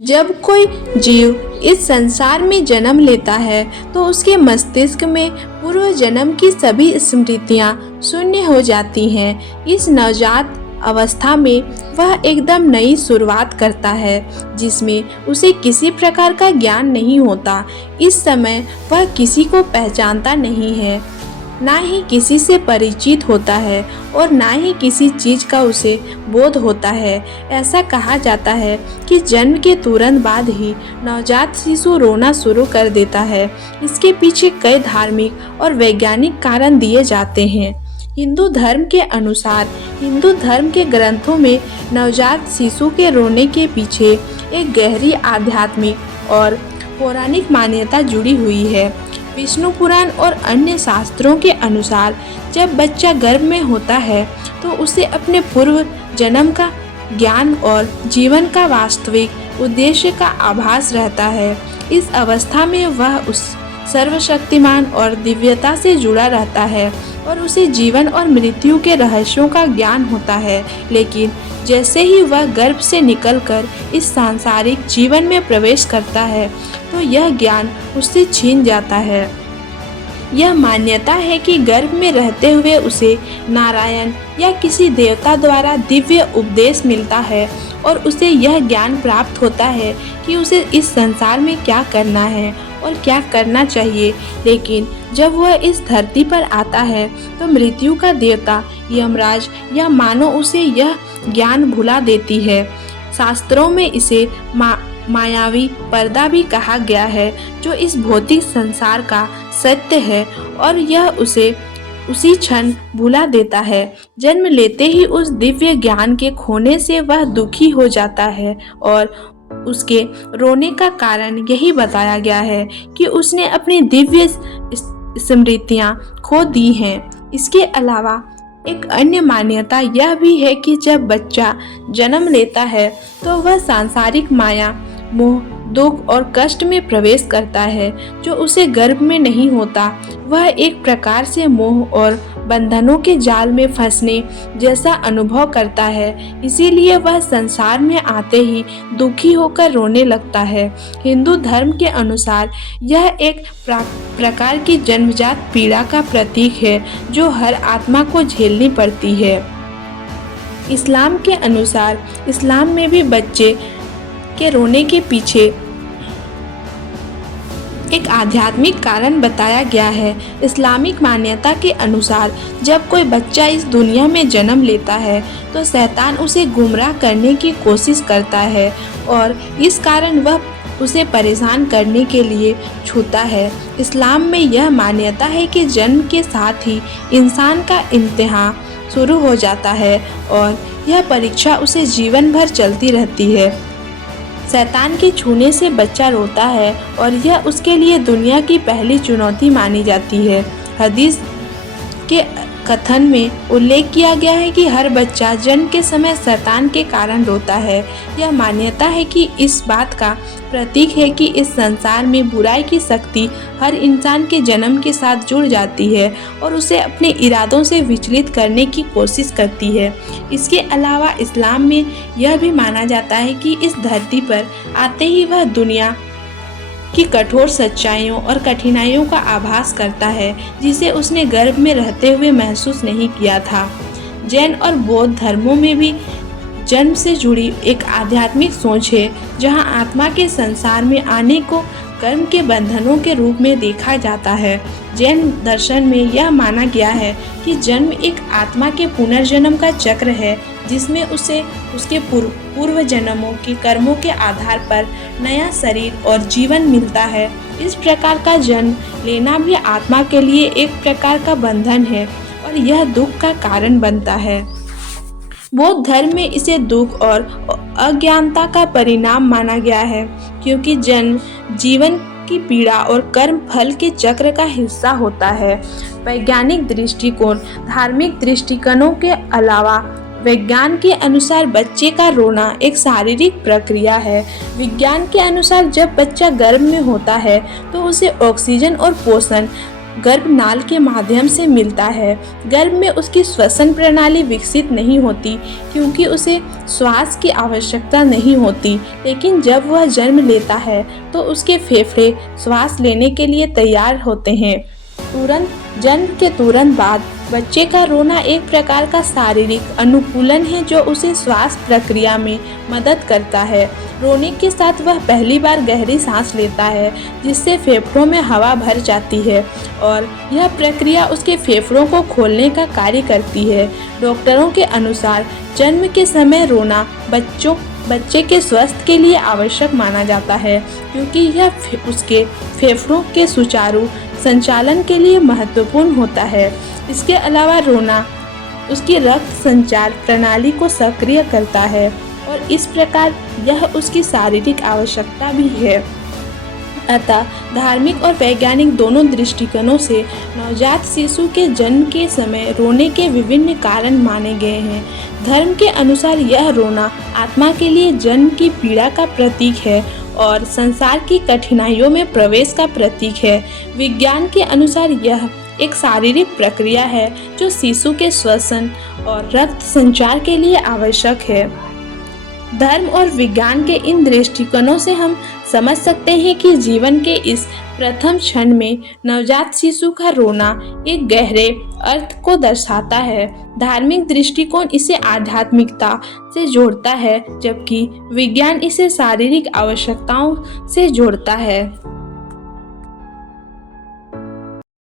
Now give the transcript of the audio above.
जब कोई जीव इस संसार में जन्म लेता है तो उसके मस्तिष्क में पूर्व जन्म की सभी स्मृतियां शून्य हो जाती हैं। इस नवजात अवस्था में वह एकदम नई शुरुआत करता है जिसमें उसे किसी प्रकार का ज्ञान नहीं होता। इस समय वह किसी को पहचानता नहीं है, ना ही किसी से परिचित होता है और ना ही किसी चीज का उसे बोध होता है। ऐसा कहा जाता है कि जन्म के तुरंत बाद ही नवजात शिशु रोना शुरू कर देता है। इसके पीछे कई धार्मिक और वैज्ञानिक कारण दिए जाते हैं। हिंदू धर्म के अनुसार हिंदू धर्म के ग्रंथों में नवजात शिशु के रोने के पीछे एक गहरी आध्यात्मिक और पौराणिक मान्यता जुड़ी हुई है। विष्णु पुराण और अन्य शास्त्रों के अनुसार जब बच्चा गर्भ में होता है तो उसे अपने पूर्व जन्म का ज्ञान और जीवन का वास्तविक उद्देश्य का आभास रहता है। इस अवस्था में वह उस सर्वशक्तिमान और दिव्यता से जुड़ा रहता है और उसे जीवन और मृत्यु के रहस्यों का ज्ञान होता है। लेकिन जैसे ही वह गर्भ से निकलकर इस सांसारिक जीवन में प्रवेश करता है तो यह ज्ञान उससे छीन जाता है। यह मान्यता है कि गर्भ में रहते हुए उसे नारायण या किसी देवता द्वारा दिव्य उपदेश मिलता है और उसे यह ज्ञान प्राप्त होता है कि उसे इस संसार में क्या करना है और क्या करना चाहिए। लेकिन जब वह इस धरती पर आता है तो मृत्यु का देवता यमराज या मानो उसे यह ज्ञान भुला देती है। शास्त्रों में इसे मायावी पर्दा भी कहा गया है जो इस भौतिक संसार का सत्य है और यह उसे उसी क्षण भुला देता है। जन्म लेते ही उस दिव्य ज्ञान के खोने से वह दुखी हो जाता है और उसके रोने का कारण यही बताया गया है कि उसने अपनी दिव्य स्मृतियां खो दी हैं। इसके अलावा एक अन्य मान्यता यह भी है कि जब बच्चा जन्म लेता है तो वह सांसारिक माया, मोह, दुख और कष्ट में प्रवेश करता है जो उसे गर्भ में नहीं होता। वह एक प्रकार से मोह और बंधनों के जाल में फंसने जैसा अनुभव करता है। इसीलिए वह संसार में आते ही दुखी होकर रोने लगता है। हिंदू धर्म के अनुसार यह एक प्रकार की जन्मजात पीड़ा का प्रतीक है जो हर आत्मा को झेलनी पड़ती है। इस्लाम के अनुसार इस्लाम में भी बच्चे के रोने के पीछे एक आध्यात्मिक कारण बताया गया है। इस्लामिक मान्यता के अनुसार जब कोई बच्चा इस दुनिया में जन्म लेता है तो शैतान उसे गुमराह करने की कोशिश करता है और इस कारण वह उसे परेशान करने के लिए छूता है। इस्लाम में यह मान्यता है कि जन्म के साथ ही इंसान का इम्तिहान शुरू हो जाता है और यह परीक्षा उसे जीवन भर चलती रहती है। शैतान के छूने से बच्चा रोता है और यह उसके लिए दुनिया की पहली चुनौती मानी जाती है। हदीस के कथन में उल्लेख किया गया है कि हर बच्चा जन्म के समय शैतान के कारण रोता है। यह मान्यता है कि इस बात का प्रतीक है कि इस संसार में बुराई की शक्ति हर इंसान के जन्म के साथ जुड़ जाती है और उसे अपने इरादों से विचलित करने की कोशिश करती है। इसके अलावा इस्लाम में यह भी माना जाता है कि इस धरती पर आते ही वह दुनिया की कठोर सच्चाइयों और कठिनाइयों का आभास करता है जिसे उसने गर्भ में रहते हुए महसूस नहीं किया था। जैन और बौद्ध धर्मों में भी जन्म से जुड़ी एक आध्यात्मिक सोच है जहां आत्मा के संसार में आने को कर्म के बंधनों के रूप में देखा जाता है। जैन दर्शन में यह माना गया है कि जन्म एक आत्मा के पुनर्जन्म का चक्र है जिसमें उसे उसके पूर्व जन्मों के कर्मों के आधार पर नया शरीर और जीवन मिलता है। इस प्रकार का जन्म लेना भी आत्मा के लिए एक प्रकार का बंधन है और यह दुख का कारण बनता है। बौद्ध धर्म में इसे दुख और अज्ञानता का परिणाम माना गया है क्योंकि जन्म जीवन की पीड़ा और कर्म फल के चक्र का हिस्सा होता है। वैज्ञानिक दृष्टिकोण धार्मिक दृष्टिकोणों के अलावा विज्ञान के अनुसार बच्चे का रोना एक शारीरिक प्रक्रिया है। विज्ञान के अनुसार जब बच्चा गर्भ में होता है तो उसे ऑक्सीजन और पोषण गर्भनाल के माध्यम से मिलता है। गर्भ में उसकी श्वसन प्रणाली विकसित नहीं होती क्योंकि उसे श्वास की आवश्यकता नहीं होती, लेकिन जब वह जन्म लेता है तो उसके फेफड़े श्वास लेने के लिए तैयार होते हैं। जन्म के तुरंत बाद बच्चे का रोना एक प्रकार का शारीरिक अनुकूलन है जो उसे श्वास प्रक्रिया में मदद करता है। रोने के साथ वह पहली बार गहरी सांस लेता है, जिससे फेफड़ों में हवा भर जाती है और यह प्रक्रिया उसके फेफड़ों को खोलने का कार्य करती है। डॉक्टरों के अनुसार जन्म के समय रोना बच्चे के स्वास्थ्य के लिए आवश्यक माना जाता है, क्योंकि यह उसके फेफड़ों के सुचारू संचालन के लिए महत्वपूर्ण होता है। इसके अलावा रोना उसकी रक्त संचार प्रणाली को सक्रिय करता है और इस प्रकार यह उसकी शारीरिक आवश्यकता भी है। अतः धार्मिक और वैज्ञानिक दोनों दृष्टिकोणों से नवजात शिशु के जन्म के समय रोने के विभिन्न कारण माने गए हैं। धर्म के अनुसार यह रोना आत्मा के लिए जन्म की पीड़ा का प्रतीक है और संसार की कठिनाइयों में प्रवेश का प्रतीक है। विज्ञान के अनुसार यह एक शारीरिक प्रक्रिया है जो शिशु के श्वसन और रक्त संचार के लिए आवश्यक है। धर्म और विज्ञान के इन दृष्टिकोणों से हम समझ सकते हैं कि जीवन के इस प्रथम क्षण में नवजात शिशु का रोना एक गहरे अर्थ को दर्शाता है। धार्मिक दृष्टिकोण इसे आध्यात्मिकता से जोड़ता है, जबकि विज्ञान इसे शारीरिक आवश्यकताओं से जोड़ता है।